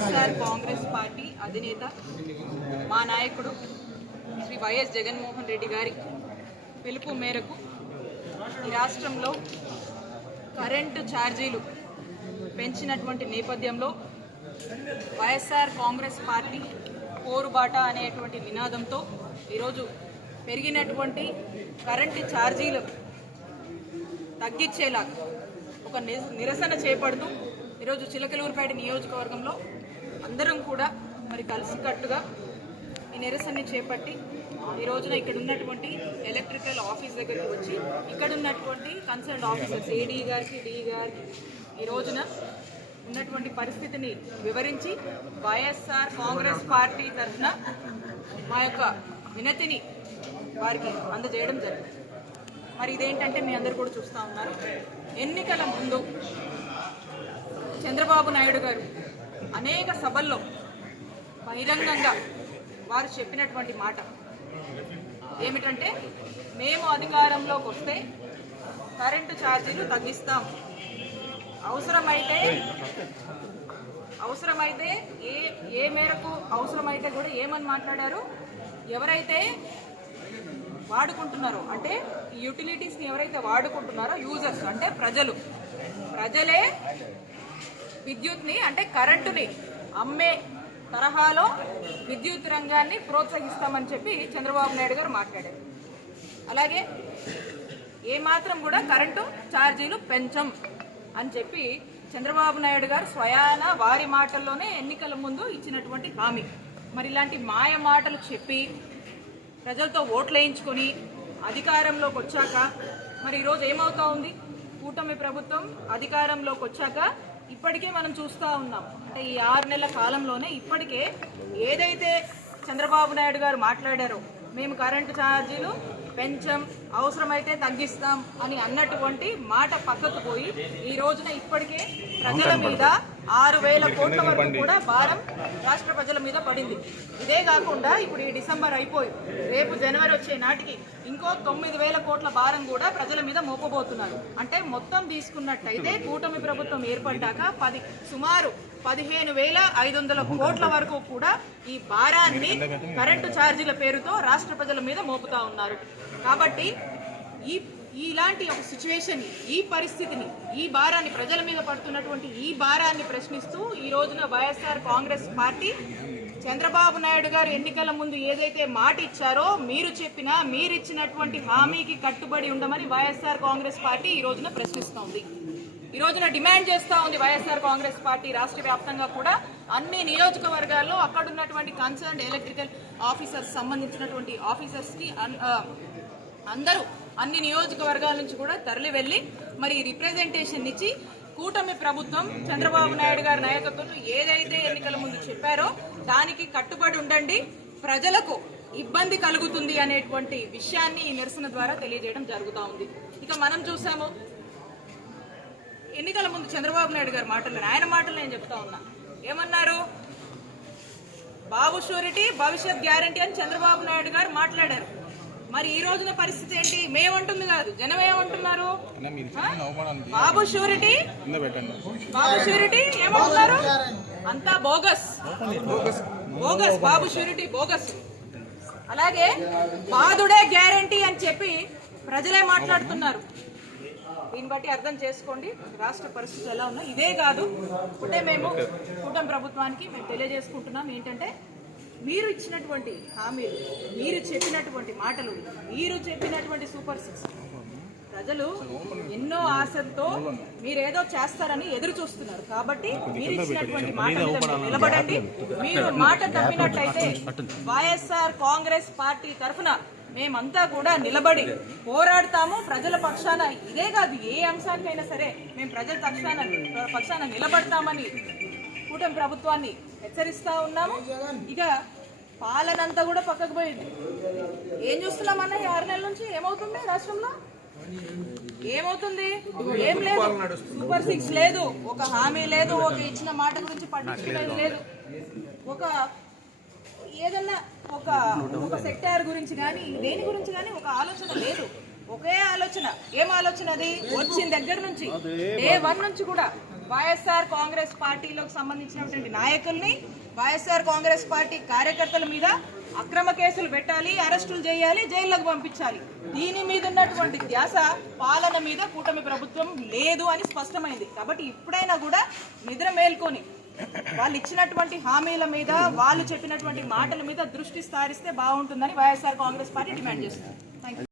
YSR Congress party అధినేత మా నాయకుడు శ్రీ వైఎస్ జగన్మోహన్ రెడ్డి గారి పిలుపు మేరకు ఈ రాష్ట్రంలో కరెంటు ఛార్జీలు పెంచినటువంటి నేపథ్యంలో వైఎస్ఆర్ కాంగ్రెస్ పార్టీ పోరుబాట అనేటువంటి నినాదంతో ఈరోజు పెరిగినటువంటి కరెంటు ఛార్జీలు తగ్గించేలా ఒక నిరసన చేపడుతూ ఈరోజు చిలకలూరుపేట నియోజకవర్గంలో అందరం కూడా మరి కలిసికట్టుగా ఈ నిరసనని చేపట్టి ఈ రోజున ఇక్కడ ఉన్నటువంటి ఎలక్ట్రికల్ ఆఫీస్ దగ్గరికి వచ్చి ఇక్కడ ఉన్నటువంటి కన్సర్న్ ఆఫీసర్స్ ఏడీ గారికి డి గారికి ఈ రోజున ఉన్నటువంటి పరిస్థితిని వివరించి వైఎస్ఆర్ కాంగ్రెస్ పార్టీ తరఫున మా యొక్క వినతిని వారికి అందజేయడం జరిగింది మరి ఇదేంటంటే మీ అందరు కూడా చూస్తూ ఉన్నారు ఎన్నికల ముందు చంద్రబాబు నాయుడు గారు అనేక సభల్లో బహిరంగంగా వారు చెప్పినటువంటి మాట ఏమిటంటే మేము అధికారంలోకి వస్తే కరెంటు ఛార్జీలు తగ్గిస్తాం అవసరమైతే అవసరమైతే ఏ ఏ మేరకు అవసరమైతే కూడా ఏమని మాట్లాడారు ఎవరైతే వాడుకుంటున్నారో అంటే యూటిలిటీస్ని ఎవరైతే వాడుకుంటున్నారో యూజర్స్ అంటే ప్రజలు ప్రజలే విద్యుత్ని అంటే కరెంటుని అమ్మే తరహాలో విద్యుత్ రంగాన్ని ప్రోత్సహిస్తామని చెప్పి చంద్రబాబు నాయుడు గారు మాట్లాడారు అలాగే ఏమాత్రం కూడా కరెంటు ఛార్జీలు పెంచం అని చెప్పి చంద్రబాబు నాయుడు గారు స్వయాన వారి మాటల్లోనే ఎన్నికల ముందు ఇచ్చినటువంటి హామీ మరి ఇలాంటి మాయ మాటలు చెప్పి ప్రజలతో ఓట్లేయించుకొని అధికారంలోకి వచ్చాక మరి ఈరోజు ఏమవుతా ఉంది కూటమి ప్రభుత్వం అధికారంలోకి వచ్చాక ఇప్పటికే మనం చూస్తూ ఉన్నాం అంటే ఈ ఆరు నెలల కాలంలోనే ఇప్పటికే ఏదైతే చంద్రబాబు నాయుడు గారు మాట్లాడారో మేము కరెంటు ఛార్జీలు పెంచం అవసరమైతే తగ్గిస్తాం అని అన్నటువంటి మాట పక్కకు పోయి ఈ రోజున ఇప్పటికే ప్రజల మీద ఆరు వేల కోట్ల వరకు కూడా భారం రాష్ట్ర ప్రజల మీద పడింది ఇదే కాకుండా ఇప్పుడు ఈ డిసెంబర్ అయిపోయి రేపు జనవరి వచ్చే నాటికి ఇంకో తొమ్మిది వేల కోట్ల భారం కూడా ప్రజల మీద మోపబోతున్నారు అంటే మొత్తం తీసుకున్నట్టయితే కూటమి ప్రభుత్వం ఏర్పడ్డాక పది సుమారు పదిహేను వేల ఐదు వందల కోట్ల వరకు కూడా ఈ భారాన్ని కరెంటు ఛార్జీల పేరుతో రాష్ట్ర ప్రజల మీద మోపుతా ఉన్నారు కాబట్టి ఈ ఇలాంటి ఒక సిచ్యువేషన్ ఈ పరిస్థితిని ఈ భారాన్ని ప్రజల మీద పడుతున్నటువంటి ఈ భారాన్ని ప్రశ్నిస్తూ ఈ రోజున వైఎస్ఆర్ కాంగ్రెస్ పార్టీ చంద్రబాబు నాయుడు గారు ఎన్నికల ముందు ఏదైతే మాట ఇచ్చారో మీరు చెప్పినా మీరిచ్చినటువంటి హామీకి కట్టుబడి ఉండమని వైఎస్ఆర్ కాంగ్రెస్ పార్టీ ఈ రోజున ప్రశ్నిస్తోంది ఈ రోజున డిమాండ్ చేస్తూ ఉంది వైఎస్ఆర్ కాంగ్రెస్ పార్టీ రాష్ట్ర వ్యాప్తంగా కూడా అన్ని నియోజకవర్గాల్లో అక్కడ ఉన్నటువంటి కన్సర్న్ ఎలక్ట్రికల్ ఆఫీసర్స్ సంబంధించినటువంటి ఆఫీసర్స్కి అందరూ అన్ని నియోజకవర్గాల నుంచి కూడా తరలి వెళ్ళి మరి రిప్రజెంటేషన్ ఇచ్చి కూటమి ప్రభుత్వం చంద్రబాబు నాయుడు గారి నాయకత్వంలో ఏదైతే ఎన్నికల ముందు చెప్పారో దానికి కట్టుబడి ఉండండి ప్రజలకు ఇబ్బంది కలుగుతుంది అనేటువంటి విషయాన్ని ఈ నిరసన ద్వారా తెలియజేయడం జరుగుతూ ఉంది ఇక మనం చూసాము ఎన్నికల ముందు చంద్రబాబు నాయుడు గారి మాటలు ఆయన మాటలు నేను చెప్తా ఉన్నా ఏమన్నారు బాబు షూరిటీ భవిష్యత్ గ్యారంటీ అని చంద్రబాబు నాయుడు గారు మాట్లాడారు మరి ఈ రోజున పరిస్థితి ఏంటి మేమంటుంది కాదు జనం ఏమంటున్నారు బాబు షూరిటీ బాబు షూరిటీ ఏమంటున్నారు అంతా bogus bogus Babu surety bogus అలాగే బాధుడే గ్యారంటీ అని చెప్పి ప్రజలే మాట్లాడుతున్నారు దీన్ని బట్టి అర్థం చేసుకోండి రాష్ట్ర పరిస్థితి ఎలా ఉన్నా ఇదే కాదు ఇప్పుడే మేము కూటమి ప్రభుత్వానికి మేము తెలియజేసుకుంటున్నాం ఏంటంటే మీరు ఇచ్చినటువంటి హామీలు మీరు చెప్పినటువంటి మాటలు మీరు చెప్పినటువంటి సూపర్ సిక్స్ ప్రజలు ఎన్నో ఆశతో మీరేదో చేస్తారని ఎదురు చూస్తున్నారు కాబట్టి మీరు ఇచ్చినటువంటి మాట నిలబడండి మీరు మాట తప్పినట్లయితే వైఎస్ఆర్ కాంగ్రెస్ పార్టీ తరఫున మేమంతా కూడా నిలబడి పోరాడతాము ప్రజల పక్షాన ఇదే కాదు ఏ అంశానికైనా సరే మేము ప్రజల పక్షాన పక్షాన నిలబడతామని కూటమి ప్రభుత్వాన్ని హెచ్చరిస్తూ ఉన్నాము ఇక పాలనంతా కూడా పక్కకు పోయింది ఏం చూస్తున్నామన్న ఈ ఆరు నెలల నుంచి ఏమవుతుంది రాష్ట్రంలో ఏమవుతుంది ఏం లేదు సూపర్ సిక్స్ లేదు ఒక హామీ లేదు ఒక ఇచ్చిన మాట గురించి పట్టించుకునేది లేదు ఒక ఏదన్నా ఒక ఒక సెక్టార్ గురించి కానీ దేని గురించి కానీ ఒక ఆలోచన లేదు ఒకే ఆలోచన ఏం ఆలోచన అది వచ్చిన దగ్గర నుంచి డే వన్ నుంచి కూడా వైఎస్ఆర్ కాంగ్రెస్ పార్టీలోకి సంబంధించినటువంటి నాయకుల్ని వైఎస్ఆర్ కాంగ్రెస్ పార్టీ కార్యకర్తల మీద అక్రమ కేసులు పెట్టాలి అరెస్టులు చేయాలి జైల్లోకి పంపించాలి దీని మీద ఉన్నటువంటి ధ్యాస పాలన మీద కూటమి ప్రభుత్వం లేదు అని స్పష్టమైంది కాబట్టి ఇప్పుడైనా కూడా నిద్ర మేల్కొని వాళ్ళు ఇచ్చినటువంటి హామీల మీద వాళ్ళు చెప్పినటువంటి మాటల మీద దృష్టి సారిస్తే బాగుంటుందని వైఎస్ఆర్ కాంగ్రెస్ పార్టీ డిమాండ్ చేస్తుంది